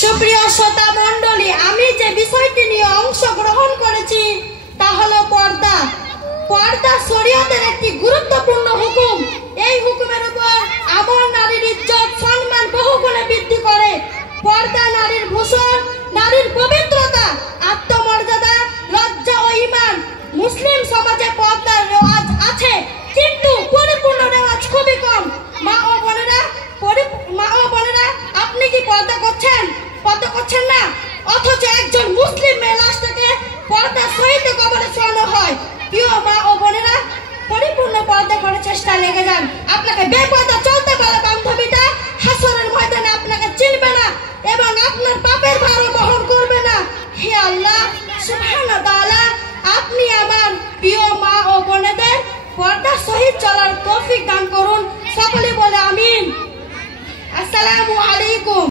সুপ্রিয় শ্রোতা মণ্ডলী, আমি যে বিষয়টি নিয়ে অংশগ্রহণ করেছি তা হলো পর্দা। পর্দা শরীয়তের একটি গুরুত্বপূর্ণ হুকুম। এই হুকুমের উপর আমার নারীর ইজ্জত সম্মান বহুগুণে বৃদ্ধি করে। পর্দা নারীর ভূষণ, নারীর পবিত্রতা, আত্মমর্যাদা, লজ্জা ও ঈমান। মুসলিম সমাজে পর্দার রেওয়াজ আছে, কিন্তু পরিপূর্ণ রেওয়াজ খুবই কম। মা ও বোনেরা, আপনি কি পর্দা করছেন? পর্দা করছেন না, অথচ একজন মুসলিম মেয়ে লাশটাকে পর্দার সহিত কবরে শোয়ানো হয়। প্রিয় মা ও বোনেরা, পরিপূর্ণ পর্দা করার চেষ্টা লেগে যান। আপনাকে বেপর্দা চলতে পারে বান্ধবীটা হাসরের ময়দানে